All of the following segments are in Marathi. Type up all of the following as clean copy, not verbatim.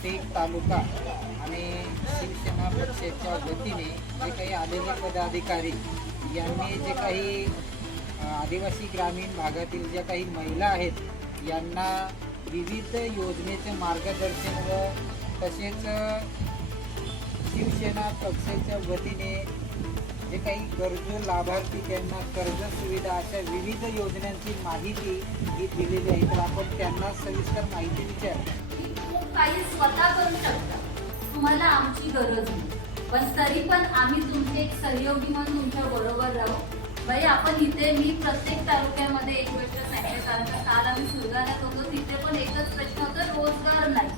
प्रत्येक तालुका आणि शिवसेना पक्षाच्या वतीने जे काही आलेले पदाधिकारी यांनी जे काही आदिवासी ग्रामीण भागातील ज्या काही महिला आहेत यांना विविध योजनेचे मार्गदर्शन व तसेच शिवसेना पक्षाच्या वतीने जे काही गरजू लाभार्थी त्यांना कर्ज सुविधा अशा विविध योजनांची माहिती ही दिलेली आहे. तर आपण त्यांना सविस्तर माहिती विचारू. काही स्वतः करू शकता, तुम्हाला आमची गरज नाही, पण तरी पण आम्ही तुमचे एक सहयोगी म्हणून तुमच्या बरोबर राहू. बाई आपण इथे मी प्रत्येक तालुक्यामध्ये एक गोष्ट सांगते, कारण काल आम्ही सुरगाण्यात होतो तिथे पण एकच प्रश्न होता, रोजगार नाही.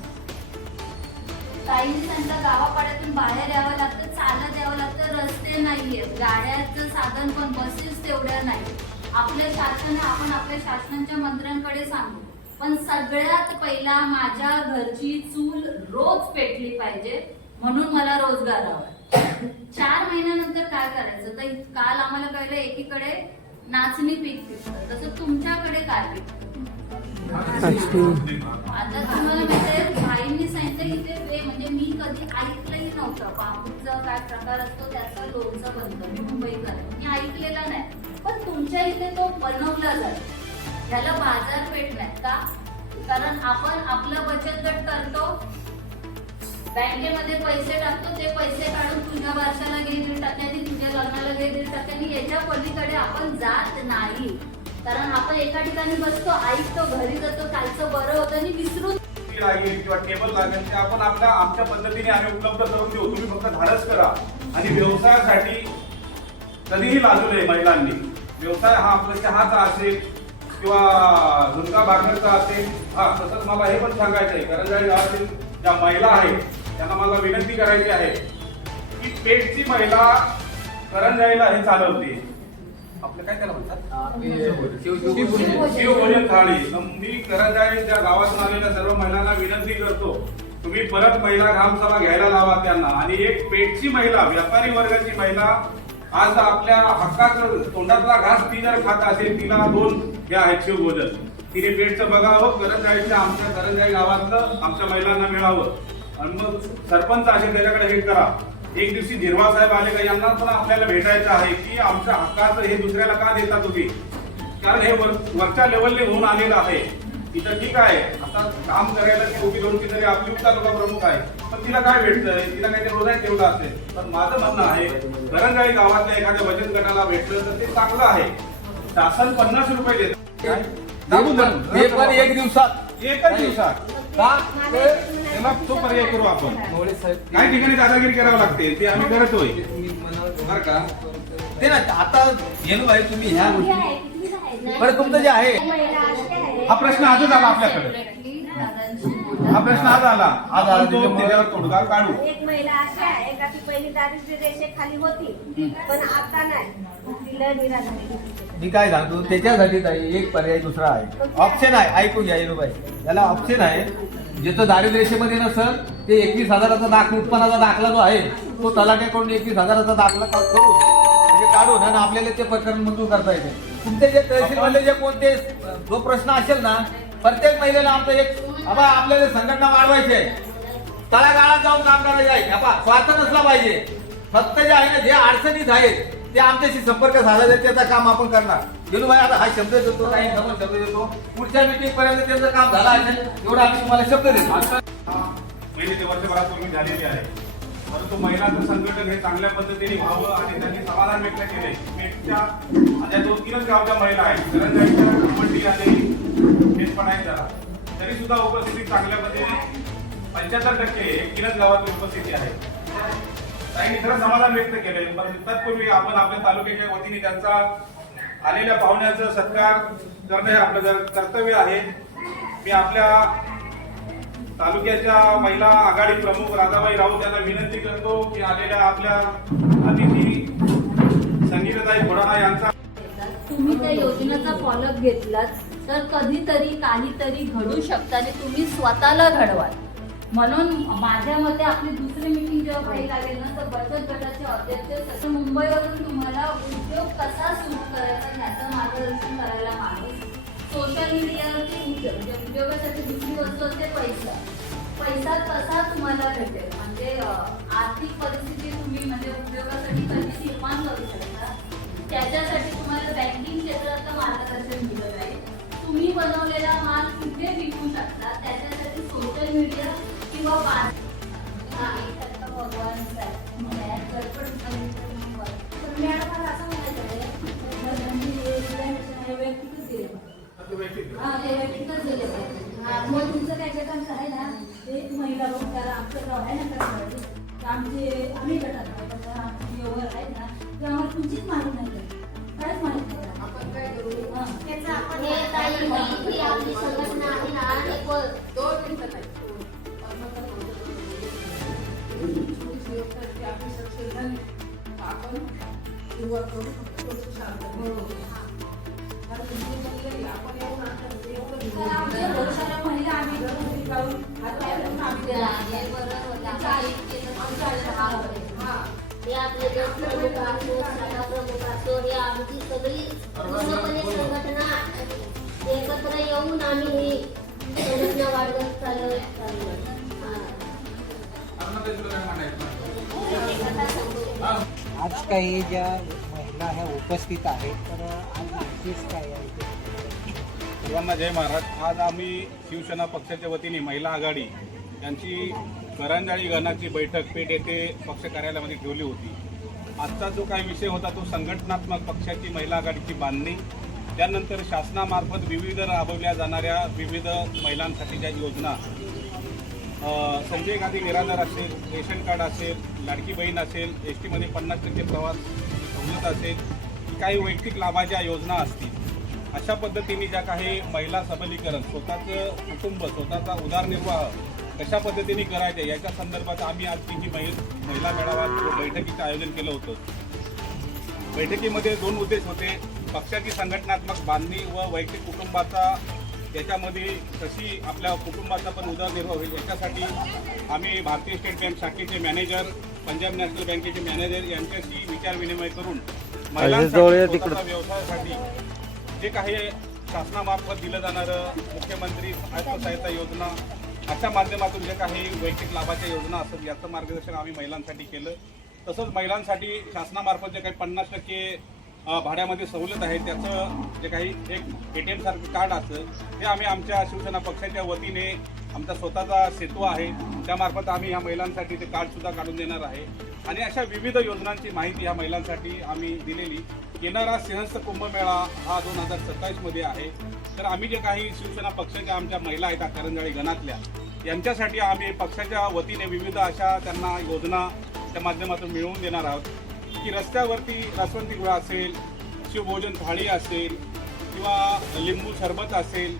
काही सांगता गावापाड्यातून बाहेर यावं लागतं, चालत यावं लागतं, रस्ते नाहीये, गाड्याचं साधन पण बसेस तेवढ्या नाही. आपण आपल्या शासनाच्या मंत्र्यांकडे सांगू, पण सगळ्यात पहिला माझ्या घरची चूल रोज पेटली पाहिजे म्हणून मला रोजगार हवा. 4 महिन्यानंतर काय करायचं, तर काल आम्हाला कळलं एकीकडे नाचणी पीक पिकतं, तसं तुमच्याकडे काय पिकतं. आता तुम्हाला माहितीये भाईंनी सांगितलं की ते म्हणजे मी कधी ऐकलंही नव्हतं, बांबूचा काय प्रकार असतो त्याचं लोणचं बनतं, मी मुंबईकर मी ऐकलेला नाही, पण तुमच्या इथे तो बनवला जातो. त्याला बाजारपेठ नाही का, कारण आपण आपलं बचत गट करतो, बँकेमध्ये पैसे टाकतो, ते पैसे काढून तुझ्या वर्षाला घे 1.5%, तुझ्या लग्नाला घे 1.5%, याच्या पलीकडे आपण जात नाही. कारण आपण एका ठिकाणी बसतो, ऐकतो, घरी जातो, कालचं बरं होतं आणि विसरून लागेल किंवा टेबल लागेल ते आपण आमच्या पद्धतीने आम्ही उपलब्ध करून देऊ. तुम्ही फक्त धाडस करा. आणि व्यवसायासाठी कधीही लाजू नये महिलांनी. व्यवसाय हा आपला चहाचा असेल किंवा झुणका भाकरचा असेल. तसंच मला हे पण सांगायचं आहे, करंजाळी गावातील ज्या महिला आहेत त्यांना मला विनंती करायची आहे की पेठची महिला करंजाळीला हे चालवते, आपलं काय त्याला म्हणतात, शिवभोजन थाळी. मी करंजाळीच्या गावातून आलेल्या सर्व महिलांना विनंती करतो, तुम्ही परत महिला ग्रामसभा घ्यायला लावा त्यांना. आणि एक पेठची महिला, व्यापारी वर्गाची महिला आज आपल्या हक्काचं तोंडातला घास ती जर खात असेल, तिला 2 हे आहेत शिवभोजन, तिने पेठचं बघावं, करंजाळीच्या आमच्या करंजाळी गावातलं आमच्या महिलांना मिळावं. आणि मग सरपंच असेल त्याच्याकडे हेट करा. एक दिवशी झिरवा साहेब आले का, यांना पण आपल्याला भेटायचं आहे की आमच्या हक्काचं हे दुसऱ्याला का देता तुम्ही, कारण हे वरच्या लेवलने होऊन आलेलं आहे. तिथं ठीक आहे, आता काम करायला ती उभी दोन तरी आपली तालुका प्रमुख आहे, पण तिला काय भेटतंय, तिला काही रोजाय तेवढं असेल. पण माझं म्हणणं आहे, करंजाळी गावातल्या एखाद्या बचत गटाला भेटलं तर ते चांगलं आहे. शासन 50 रुपये देत, हे पण एक दिवसात, एकच दिवसात त्याला तो पर्याय करू आपण. काही ठिकाणी दादागिरी करावं लागते, ते आम्ही करतोय बरं का. ते ना आता येणू भाई तुम्ही ह्या गोष्टी बरं तुमचं जे आहे हा प्रश्न आजच आला आपल्याकडे, हा प्रश्न आज आला, आपण तो त्याच्यावर तोडगा काढू. एक महिला अशी आहे का ती पहिली दारिद्र्य रेषेखाली होती, पण आता नाही, तिला निराधार. मी काय सांगतो त्याच्यासाठी एक पर्याय दुसरा आहे, ऑप्शन आहे. ऐकून घ्या येणू भाई, याला ऑप्शन आहे. ज्याचं दारिद्र्य रेषेमध्ये नसेल ते 21,000चा उत्पन्नाचा दाखला जो आहे तो तलाट्याकडून 21,000चा दाखला करू म्हणजे काढून आणि आपल्याला ते प्रकरण मंजूर करता येते. तुमचे जे तहसील मधले जे कोणते जो प्रश्न असेल ना, प्रत्येक महिलेला आमचं एक आपल्याला संघटना वाढवायची आहे, तळागाळात जाऊन काम करायचे आहे. स्वार्थ नसला पाहिजे, फक्त जे आहे ना जे अडचणीत आहेत ते आमच्याशी संपर्क साधायचा, त्याचं काम आपण करणार. गेलो भाई आता हा शब्द देतो, काही समज शब्द देतो, पुढच्या मीटिंग पर्यंत त्याचं काम झालं असेल एवढं आम्ही तुम्हाला शब्द देतो. पहिले ते वर्षभरापूर्वी झालेली आहे, परंतु महिलांचं संघटन हे चांगल्या पद्धतीने व्हावं आणि त्यांनी समाधान व्यक्त केले. पेठच्या आता 2-3 गावच्या महिला आहेत, करंजाळीच्या मंडी आणि हेच पण आहेत जरा, तरी सुद्धा उपस्थिती चांगल्या पद्धतीने 75% 3 गावात उपस्थिती आहे. त्यांनी खरं समाधान व्यक्त केले. पण तत्पूर्वी आपण आपल्या तालुक्याच्या वतीने त्यांचा आलेल्या पाहुण्याचा सत्कार करणं हे आपलं कर्तव्य आहे. मी आपल्या तालुक्याच्या महिला आघाडी प्रमुख राधाबाई राऊत यांना विनंती करतो की आलेल्या आपल्या अतिथी संगीताताई घोडाणा यांचा तुम्ही त्या योजनेचा फॉलोअप घेतलात तर कधीतरी काहीतरी घडू शकतं आणि तुम्ही स्वतःला घडवाल. म्हणून माझ्या मते आपली दुसरी मीटिंग जेव्हा काही लागेल ना, तर बचत गटाचे अध्यक्ष मुंबईवरून तुम्हाला उद्योग कसा सुरू करायचा याचं मार्गदर्शन करायला माणूस. सोशल मीडियावरती उद्योगासाठी दुसरी वस्तू असते पैसा कसा किंवा भगवानचा आहे गडबड झाली तर मग बरं. पण मॅडम मला असं म्हणायचं आहे वैयक्तिकच दिले ते वैयक्तिकच दिले पाहिजे. मग तुमचं काय जे काम आहे ना ते महिला रोजगार आमचं गाव आहे ना तर आमचे आम्ही गटात आहे आमचे व्यवहार आहेत ना ते आम्हाला तुमचीच माहिती नाही खरंच माहिती नाही. आपण काय करू त्याचा आपण हे ताई ही आपली संघटना आहे ना हे दोन मिनिटं नाही. आपली सक्सेस झाली आपण सुरुवात करू थोडंसं शांत कारण तुमची मुलगी आपण येऊन आमच्या भरोशाला महिला आम्ही जाऊन आम्ही हे आपले गट प्रमुख असो शाखा प्रमुख असो हे आमची सगळी पूर्णपणे संघटना एकत्र येऊन आम्ही ही संघटना वाढवत चाललो. आज काही ज्या महिला ह्या उपस्थित आहेत तर आज नक्कीच काय आहे ते? सर्वांना जय महाराज. आज आम्ही शिवसेना पक्षाच्या वतीने महिला आघाडी यांची करंजाळी गणाची बैठक पेठ येथे पक्ष कार्यालयामध्ये ठेवली होती. आजचा जो काही विषय होता तो संघटनात्मक पक्षाची महिला आघाडीची बांधणी, त्यानंतर शासनामार्फत विविध राबवल्या जाणाऱ्या विविध महिलांसाठी ज्या योजना, संजय गांधी निराधार असेल, रेशन कार्ड असेल, लाडकी बहीण असेल, एस टीमध्ये 50% प्रवास सवलत असेल, काही वैयक्तिक लाभाच्या योजना असतील, अशा पद्धतीने ज्या काही महिला सबलीकरण, स्वतःचं कुटुंब, स्वतःचा उदरनिर्वाह कशा पद्धतीने करायचे याच्या संदर्भात आम्ही आज ही महिला मेळावा बैठकीचं आयोजन केलं होतं. बैठकीमध्ये 2 उद्देश होते. पक्षाची संघटनात्मक बांधणी व वैयक्तिक कुटुंबाचा याच्यामध्ये कशी आपल्या कुटुंबाचा पण उदरनिर्वाह होईल याच्यासाठी आम्ही भारतीय स्टेट बँक शाखेचे मॅनेजर, पंजाब नॅशनल बँकेचे मॅनेजर यांच्याशी विचारविनिमय करून महिलांसाठी स्वतःच्या व्यवसायासाठी जे काही शासनामार्फत दिलं जाणारं मुख्यमंत्री आत्मसहायता योजना अशा माध्यमातून जे काही वैयक्तिक लाभाच्या योजना असतात याचं मार्गदर्शन आम्ही महिलांसाठी केलं. तसंच महिलांसाठी शासनामार्फत जे काही 50% भाड्यामध्ये सवलत आहे त्याचं जे काही एक ATM सारखं कार्ड असतं ते आम्ही आमच्या शिवसेना पक्षाच्या वतीने आमचा स्वतःचा सेतू आहे त्यामार्फत आम्ही ह्या महिलांसाठी ते कार्डसुद्धा काढून देणार आहे. आणि अशा विविध योजनांची माहिती ह्या महिलांसाठी आम्ही दिलेली. येणारा सिंहस्थ कुंभमेळा हा 2027मध्ये आहे. तर आम्ही जे काही शिवसेना पक्षाच्या आमच्या महिला आहेत करंजाळी गणातल्या यांच्यासाठी आम्ही पक्षाच्या वतीने विविध अशा त्यांना योजना त्या माध्यमातून मिळवून देणार आहोत की रस्त्यावरती रसवंतीगृह असेल, शिवभोजन थाळी असेल किंवा लिंबू सरबत असेल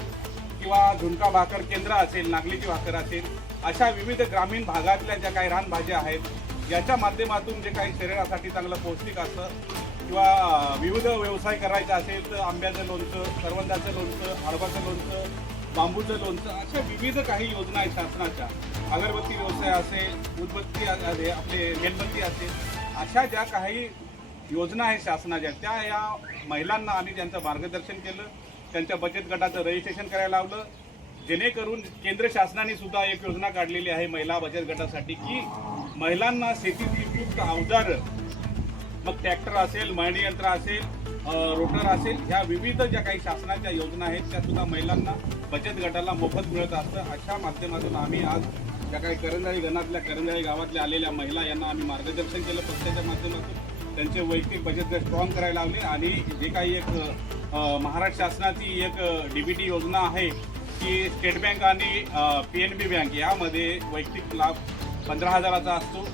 किंवा झुणका भाकर केंद्र असेल, नागलीची भाकर असेल, अशा विविध ग्रामीण भागातल्या ज्या काही रानभाज्या आहेत याच्या माध्यमातून जे काही शरीरासाठी चांगलं पौष्टिक असतं किंवा विविध व्यवसाय करायचा असेल तर आंब्याचं लोणचं, करवंदाचं लोणचं, हळवाचं लोणचं, बांबूचं लोणचं, अशा विविध काही योजना आहेत शासनाच्या. अगरबत्ती व्यवसाय असेल, उदबत्ती आपले मेणबत्ती असेल, अशा ज्या काही योजना आहेत शासनाच्या त्या या महिलांना आम्ही त्यांचं मार्गदर्शन केलं. त्यांच्या बचत गटाचं रजिस्ट्रेशन करायला लावलं जेणेकरून केंद्र शासनाने सुद्धा एक योजना काढलेली आहे महिला बचत गटासाठी की महिलांना शेतीची उपयुक्त अवजारं, मग ट्रॅक्टर असेल, मळणी यंत्र असेल, रोटर असेल, ह्या विविध ज्या काही शासनाच्या योजना आहेत त्या सुद्धा महिलांना बचत गटाला मोफत मिळत असतं. अशा माध्यमातून आम्ही आज ज्या काही करंजाळी गणातल्या करंजाळी गावातल्या आलेल्या महिला यांना आम्ही मार्गदर्शन केलं पक्षाच्या माध्यमातून. त्यांचे वैयक्तिक बचत गट स्ट्रॉंग करायला लावले आणि जे काही एक महाराष्ट्र शासनाची एक DBT योजना आहे की स्टेट बँक आणि PNB बँक यामध्ये वैयक्तिक लाभ 15,000चा असतो,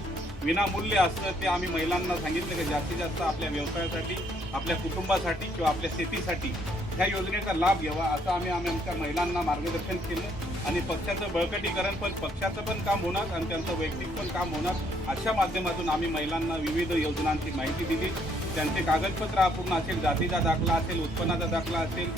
विनामूल्य असतं. ते आम्ही महिलांना सांगितलं की जास्तीत जास्त आपल्या व्यवसायासाठी, आपल्या कुटुंबासाठी किंवा आपल्या शेतीसाठी ह्या योजनेचा लाभ घ्यावा असं आम्ही आमच्या महिलांना मार्गदर्शन केलं. आणि पक्षाचं बळकटीकरण पण पक्षाचं पण काम होणार आणि त्यांचं वैयक्तिक पण काम होणार. अशा माध्यमातून आम्ही महिलांना विविध योजनांची माहिती दिली. त्यांचे कागदपत्र अपूर्ण असेल, जातीचा दाखला असेल, उत्पन्नाचा दाखला असेल,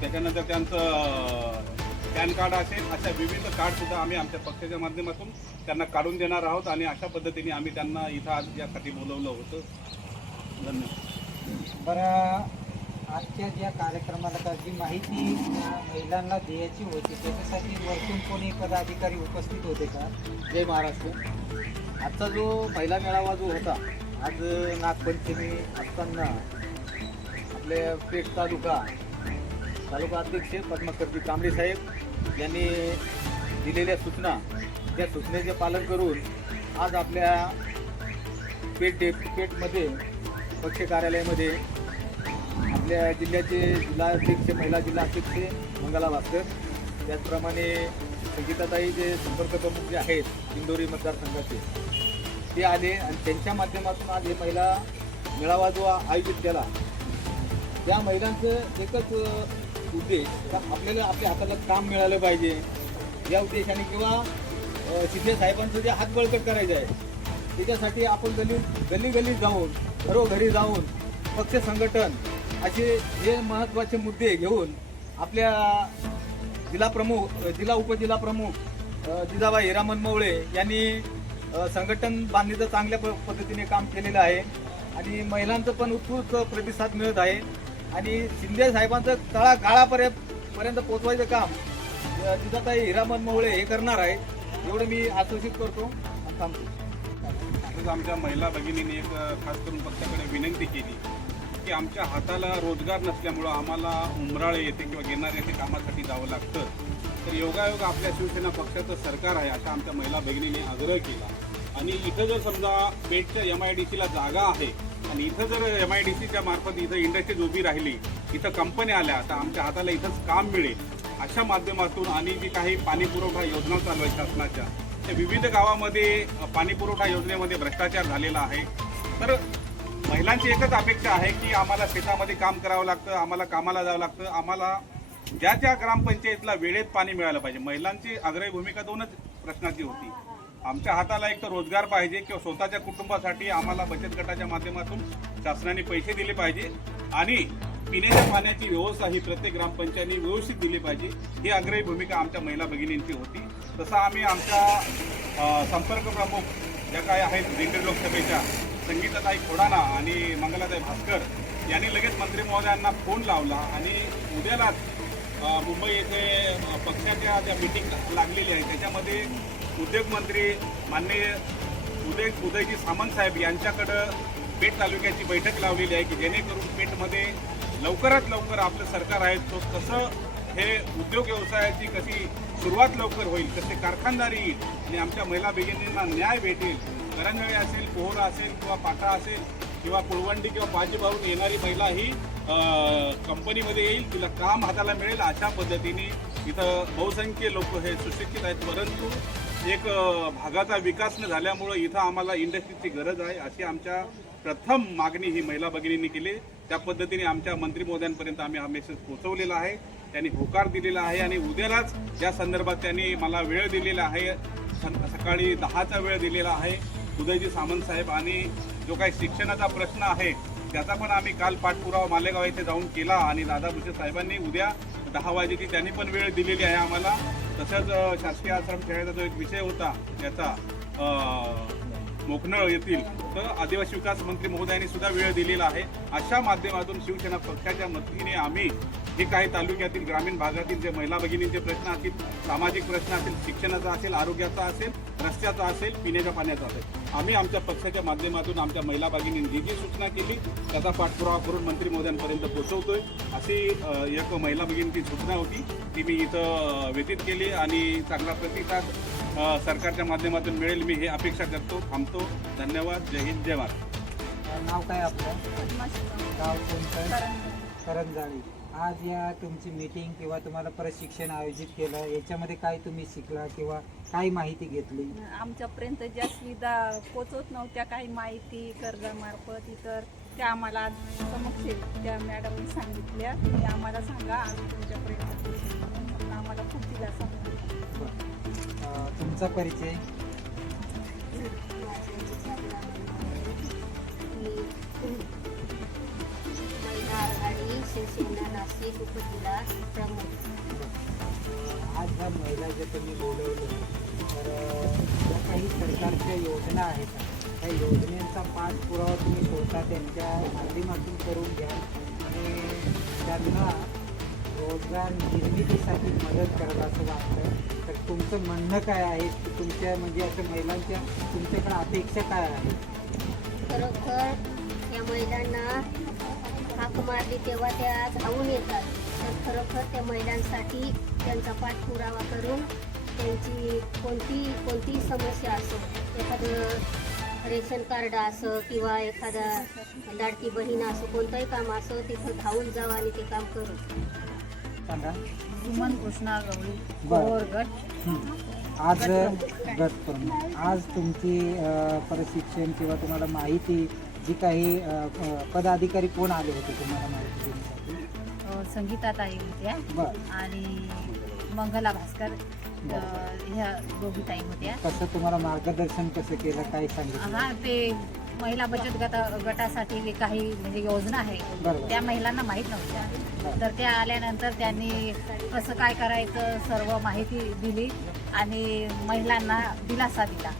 त्याच्यानंतर त्यांचं पॅन कार्ड असेल, अशा विविध कार्डसुद्धा आम्ही आमच्या पक्षाच्या माध्यमातून त्यांना काढून देणार आहोत. आणि अशा पद्धतीने आम्ही त्यांना इथं आज यासाठी बोलवलं होतं. धन्यवाद. बरं, आजच्या ज्या कार्यक्रमाला तर जी माहिती महिलांना द्यायची होती त्याच्यासाठी वरतून कोणी पदाधिकारी उपस्थित होते का? जय महाराष्ट्र. आजचा जो महिला मेळावा जो होता, आज नागपंचमी असताना आपले पेठ तालुका अध्यक्ष पद्माकरजी कांबळे साहेब यांनी दिलेल्या सूचना त्या सूचनेचे पालन करून आज आपल्या पेठमध्ये पक्ष कार्यालयामध्ये आपल्या जिल्ह्याचे जिल्हाध्यक्ष महिला जिल्हा अध्यक्ष मंगला भास्कर, त्याचप्रमाणे संगीताताई जे संपर्क प्रमुख जे आहेत इंदोरी मतदारसंघाचे ते आले आणि त्यांच्या माध्यमातून आज हे महिला मेळावा जो आयोजित केला, त्या महिलांचं एकच उद्देश आपल्याला आपल्या हाताला काम मिळालं पाहिजे या उद्देशाने किंवा शिंदे साहेबांचं जे हात बळकट करायचं आहे त्याच्यासाठी आपण गल्ली जाऊन घरोघरी जाऊन पक्ष संघटन असे हे महत्त्वाचे मुद्दे घेऊन आपल्या जिल्हा उपजिल्हा प्रमुख जिजाबाई हिरामन मवळे यांनी संघटन बांधणीचं चांगल्या पद्धतीने काम केलेलं आहे आणि महिलांचं पण उत्स्फूर्त प्रतिसाद मिळत आहे आणि शिंदे साहेबांचं तळागाळापर्यंत पोचवायचं काम जिजाताई हिरामन मवळे हे करणार आहेत एवढं मी आश्वासित करतो आणि थांबतो. तसंच आमच्या महिला भगिनींनी एक खास करून पक्षाकडे विनंती केली की आमच्या हाताला रोजगार नसल्यामुळं आम्हाला उमराळे येथे किंवा गिरनार येथे कामासाठी जावं लागतं, तर योगायोग आपल्या शिवसेना पक्षाचं सरकार आहे अशा आमच्या महिला भगिनींनी आग्रह केला. आणि इथं जर समजा पेठच्या MIDCला जागा आहे आणि इथं जर MIDCच्या मार्फत इथं इंडस्ट्रीज उभी राहिली, इथं कंपन्या आल्या, तर आमच्या हाताला इथंच काम मिळेल अशा माध्यमातून आणि जी काही पाणी पुरवठा योजना चालू आहे शासनाच्या, त्या विविध गावामध्ये पाणी पुरवठा योजनेमध्ये भ्रष्टाचार झालेला आहे. तर महिलांची एकच अपेक्षा आहे की आम्हाला शेतामध्ये काम करावं लागतं, आम्हाला कामाला जावं लागतं, आम्हाला ज्या ग्रामपंचायतीला वेळेत पाणी मिळालं पाहिजे. महिलांची आग्रही भूमिका दोनच प्रश्नाची होती, आमच्या हाताला एक तर रोजगार पाहिजे किंवा स्वतःच्या कुटुंबासाठी आम्हाला बचत गटाच्या माध्यमातून शासनाने पैसे दिले पाहिजे आणि पिण्याच्या पाण्याची व्यवस्था ही प्रत्येक ग्रामपंचायतीने व्यवस्थित दिली पाहिजे, ही आग्रही भूमिका आमच्या महिला भगिनींची होती. तसं आम्ही आमच्या संपर्क प्रमुख ज्या काय आहेत दिंडोरी लोकसभेच्या संगीताताई खोडाना आणि मंगलाताई भास्कर यांनी लगेच मंत्री महोदयांना फोन लावला आणि उद्यालाच मुंबई येथे पक्षाच्या ज्या मीटिंग लागलेली आहे त्याच्यामध्ये उद्योगमंत्री माननीय उदयजी सामंत साहेब यांच्याकडं पेठ तालुक्याची बैठक लावलेली आहे की जेणेकरून पेठमध्ये लवकरात लवकर आपलं सरकार आहे तो कसं हे उद्योग व्यवसायाची कशी सुरुवात लवकर होईल, कसे कारखानदारी येईल आणि आमच्या महिला भगिनींना न्याय भेटेल. करंजळे असेल, पोहरा असेल किंवा पाटा असेल किंवा कुळवंडी किंवा बाजीभावून येणारी महिला ही कंपनीमध्ये येईल, तिला काम हाताला मिळेल अशा पद्धतीने इथं बहुसंख्य लोक हे सुशिक्षित आहेत. परंतु एक भागाचा विकास न झाल्यामुळं इथं आम्हाला इंडस्ट्रीची गरज आहे अशी आमच्या प्रथम मागणी ही महिला भगिनींनी केली. त्या पद्धतीने आमच्या मंत्री महोदयांपर्यंत आम्ही हा मेसेज पोहोचवलेला आहे, त्यांनी होकार दिलेला आहे आणि उद्यालाच या संदर्भात त्यांनी मला वेळ दिलेला आहे, सकाळी 10चा वेळ दिलेला आहे. उदयजी सामंत साहेब आणि जो काही शिक्षणाचा प्रश्न आहे त्याचा पण आम्ही काल पाठपुरावा मालेगाव येथे जाऊन केला आणि दादा भुसे साहेबांनी उद्या 10 वाजेची त्यांनी पण वेळ दिलेली आहे आम्हाला. तसंच शासकीय आश्रम शाळेचा जो एक विषय होता त्याचा मोकनळ येथील तर आदिवासी विकास मंत्री महोदयांनी सुद्धा वेळ दिलेला आहे. अशा माध्यमातून शिवसेना पक्षाच्या मदतीने आम्ही जे काही तालुक्यातील ग्रामीण भागातील जे महिला भगिनींचे प्रश्न असतील, सामाजिक प्रश्न असतील, शिक्षणाचा असेल, आरोग्याचा असेल, रस्त्याचा असेल, पिण्याच्या पाण्याचा असेल, आम्ही आमच्या पक्षाच्या माध्यमातून आमच्या महिला भगिनींनी जी सूचना केली त्याचा पाठपुरावा करून मंत्री महोदयांपर्यंत पोहोचवतोय. अशी एक महिला भगिनींची सूचना होती ती मी इथं व्यतीत केली आणि चांगला प्रतिसाद सरकारच्या माध्यमातून मिळेल मी हे अपेक्षा करतो. थांबतो. धन्यवाद. जय हिंद, जय महाराष्ट्र. नाव काय आपलं? गाव कोणतं? करंजाळी. आज या तुमची मीटिंग किंवा तुम्हाला प्रशिक्षण आयोजित केलं याच्यामध्ये काय तुम्ही शिकला किंवा काय माहिती घेतली? आमच्यापर्यंत ज्या सुविधा पोचवत नव्हत्या काही माहिती कर्जामार्फत इतर त्या आम्हाला आज समक्ष त्या मॅडमनी सांगितल्या की आम्हाला सांगा आम्ही तुमच्यापर्यंत पोचवू म्हणून आम्हाला खूप दिलासा मिळाला. तुमचा परिचय? महिला आघाडी शिवसेना नाशिक उपजिल्हा प्रमुख. आज ह्या महिला जे तुम्ही बोलवलं तर ज्या काही सरकारच्या योजना आहेत त्या योजनेचा पाठपुरावा तुम्ही स्वतः त्यांच्या माध्यमातून करून घ्या आणि त्यांना रोजगार निर्मितीसाठी मदत करायला असं वाटतं. तर तुमचं म्हणणं काय आहे की तुमच्या म्हणजे अशा महिलांच्या तुमच्याकडे अपेक्षा काय आहे? खरोखर या महिलांना हाक मारली तेव्हा त्या आज धावून येतात. तर खरोखर त्या महिलांसाठी त्यांचा पाठपुरावा करून त्यांची कोणतीही समस्या असो, एखादं रेशन कार्ड असो किंवा एखादा लाडकी बहीण असो, कोणतंही काम असो तिथं धावून जावं आणि ते काम करू. सांगा. सुमन कृष्णा गवळी बरं. कोर गट. आज गट प्रमुख, आज तुमची प्रशिक्षण किंवा तुम्हाला माहिती जी काही पदाधिकारी कोण आले होते तुम्हाला माहिती देण्यासाठी? संगीता ताई होत्या बरं. आणि मंगला भास्कर ह्या दोघी ताई होत्या. कसं तुम्हाला मार्गदर्शन कसं केलं, काय सांगितलं? हा, ते महिला बचत गटासाठी काही म्हणजे योजना आहे बरोबर. त्या महिलांना माहीत नव्हत्या. तर त्या आल्यानंतर त्यांनी कसं काय करायचं सर्व माहिती दिली आणि महिलांना दिलासा दिला.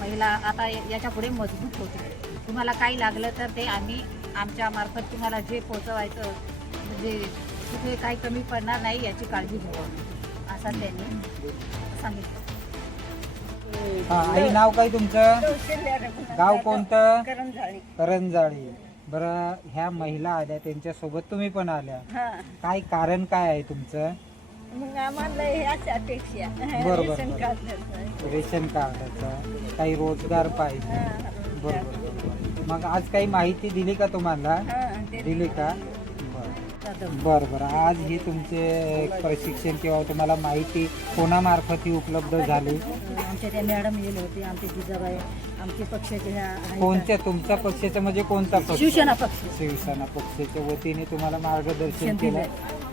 महिला आता याच्या पुढे मजबूत होतील. तुम्हाला काही लागलं तर ते आम्ही आमच्या मार्फत तुम्हाला जे पोहोचवायचं म्हणजे तिथे काही कमी पडणार नाही याची काळजी घेऊ असं त्यांनी सांगितलं. हा, आई नाव काय तुमचं? गाव कोणतं? करंजाळी. करंजाळी. बरं, ह्या महिला आल्या त्यांच्यासोबत तुम्ही पण आल्या, काय कारण काय आहे तुमचं? मग आम्हाला ह्याच अपेक्षा बरोबर. रेशन कार्ड रेशन कार्डाचं काही रोजगार पाहिजे. बरोबर. मग आज काही माहिती दिली का तुम्हाला? दिली का? बरं बरं. आज ही तुमचे प्रशिक्षण किंवा तुम्हाला माहिती कोणामार्फत ही उपलब्ध झाली? आमच्या त्या मॅडम गेले होते, आमचे जिजाबाई, आमचे पक्षाचे ह्या कोणत्या? तुमच्या पक्षाचा म्हणजे कोणता पक्ष? शिवसेना पक्ष. शिवसेना पक्षाच्या वतीने तुम्हाला मार्गदर्शन केलं.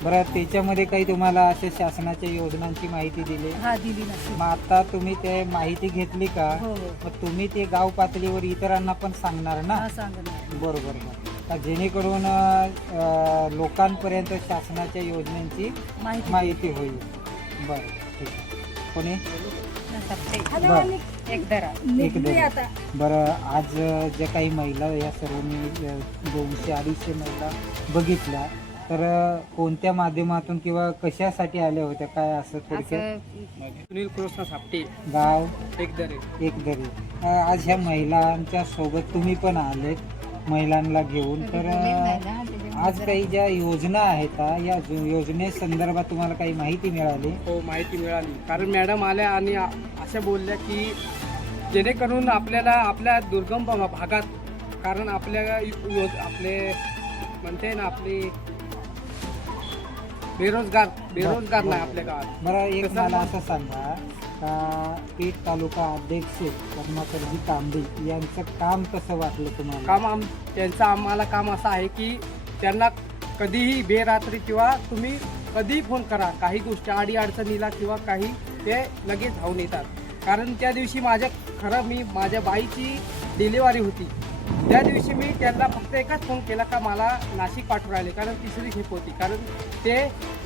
बरं, त्याच्यामध्ये काही तुम्हाला अशा शासनाच्या योजनांची माहिती दिली? हा, दिली ना. मग आता तुम्ही ते माहिती घेतली का? हो. मग तुम्ही ते गाव पातळीवर इतरांना पण सांगणार ना? हा, सांगणार. बरोबर. का जेणेकरून लोकांपर्यंत शासनाच्या योजनांची माहिती होईल. बरं, ठीक आहे. कोणी? बरं. एक दरा. बरं, आज ज्या काही महिला या सर्वांनी 200-250 महिला बघितल्या, तर कोणत्या माध्यमातून किंवा कशासाठी आल्या होत्या, काय असं थोडक्यात? सुनील कृष्ण सापटे, गाव एकदरे. आज ह्या महिलांच्या सोबत तुम्ही पण आलेत, महिलांना घेऊन. तर आज काही ज्या योजना आहेत या योजनेसंदर्भात तुम्हाला काही माहिती मिळाली? हो, माहिती मिळाली. कारण मॅडम आल्या आणि अशा बोलल्या की जेणेकरून आपल्याला आपल्या दुर्गम भागात, कारण आपल्या आपले म्हणते ना आपली बेरोजगार नाही आपल्या गावात. बरं, एक मला असं सांगा का पेठ तालुका अध्यक्ष पद्माकरजी कांबळे यांचं काम कसं वाटलं तुम्हाला? त्यांचं आम्हाला काम असं आहे की त्यांना कधीही बेरात्री किंवा तुम्ही कधीही फोन करा, काही गोष्टी अडीअडचणीला किंवा काही ते लगेच धावून येतात. कारण त्या दिवशी माझ्या बाईची डिलिव्हरी होती, त्या दिवशी मी त्यांना फक्त एकच फोन केला का मला नाशिक पाठवून राहिले, कारण तिसरी खेप होती. कारण ते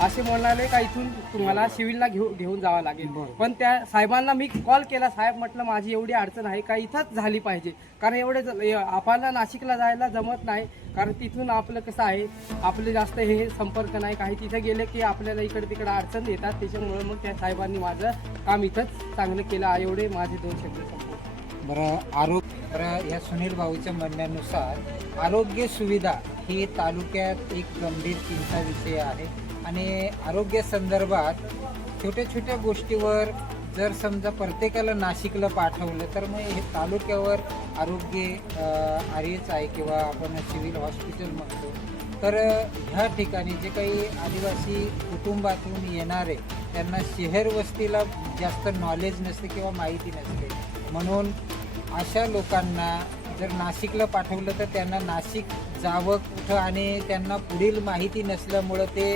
असे म्हणाले का इथून तुम्हाला सिव्हिलला घेऊन जावं लागेल. पण त्या साहेबांना मी कॉल केला, साहेब म्हटलं माझी एवढी अडचण आहे का इथंच झाली पाहिजे, कारण आपल्याला नाशिकला जायला जमत नाही. कारण तिथून आपलं कसं आहे, आपले जास्त हे संपर्क नाही, काही तिथे गेले की आपल्याला इकडे तिकडे अडचण येतात. त्याच्यामुळे मग त्या साहेबांनी माझं काम इथंच चांगलं केलं. एवढे माझे 2 शब्द संपले. बरं, या सुनील भाऊच्या म्हणण्यानुसार आरोग्य सुविधा ही तालुक्यात एक गंभीर चिंता विषय आहे आणि आरोग्य संदर्भात छोट्या छोट्या गोष्टीवर जर समजा प्रत्येकाला नाशिकला पाठवलं तर मग हे तालुक्यावर आरोग्य आर्यच आहे किंवा आपण सिव्हिल हॉस्पिटल म्हणतो. तर ह्या ठिकाणी जे काही आदिवासी कुटुंबातून येणारे त्यांना शहर वस्तीला जास्त नॉलेज नसते किंवा माहिती नसते, म्हणून अशा लोकांना जर नाशिकला पाठवलं तर त्यांना नाशिक जावं कुठं आणि त्यांना पुढील माहिती नसल्यामुळं ते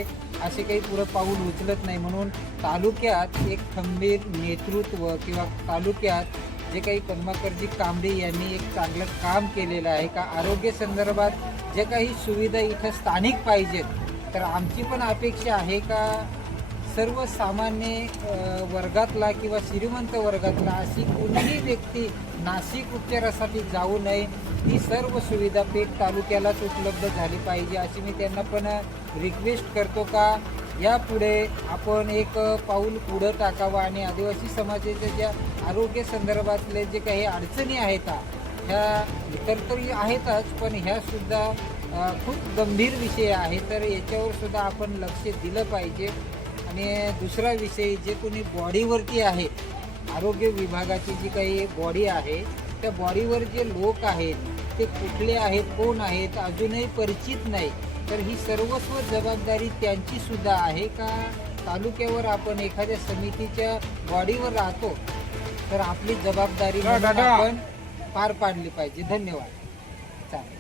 असे काही पुढं पाऊल उचलत नाही. म्हणून तालुक्यात एक खंबीर नेतृत्व किंवा तालुक्यात जे काही पद्माकरजी कांबळे यांनी एक चांगलं काम केलेलं आहे का आरोग्य संदर्भात जे काही सुविधा इथं स्थानिक पाहिजेत, तर आमची पण अपेक्षा आहे का सर्वसामान्य वर्गातला किंवा श्रीमंत वर्गातला अशी कोणीही व्यक्ती नाशिक उपचारासाठी जाऊ नये, ही सर्व सुविधा पेठ तालुक्यालाच उपलब्ध झाली पाहिजे अशी मी त्यांना पण रिक्वेस्ट करतो का यापुढे आपण एक पाऊल पुढं टाकावं आणि आदिवासी समाजाच्या ज्या आरोग्य संदर्भातले जे काही अडचणी आहेत ह्या इतर तरी आहेतच, पण ह्यासुद्धा खूप गंभीर विषय आहे. तर याच्यावर सुद्धा आपण लक्ष दिलं पाहिजे आणि दुसरा विषय, जे कोणी बॉडीवरती आहे, आरोग्य विभागाची जी काही बॉडी आहे, त्या बॉडीवर जे लोक आहेत ते कुठले आहेत, कोण आहेत, अजूनही परिचित नाही, तर ही सर्वस्व जबाबदारी त्यांची सुद्धा आहे का? तालुक्यावर आपण एखाद्या समितीच्या बॉडीवर राहतो, तर आपली जबाबदारी म्हणून आपण पार पाडली पाहिजे. धन्यवाद. चालेल.